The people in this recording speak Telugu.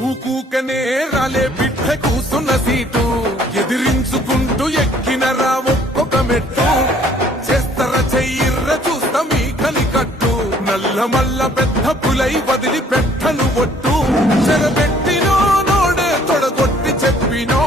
ఊకూకనే రాలే బిడ్డ కూసున్న సీటు ఎదిరించుకుంటూ ఎక్కిన రా ఒక్కొక్క మెట్టు చేస్తర చెయ్యిర్ర చూస్తా మీ కనికట్టు నల్ల మల్ల పెద్ద పులై వదిలి పెట్టను ఒట్టు చెరబెట్టినో నోడే తొడగొట్టి చెప్పినో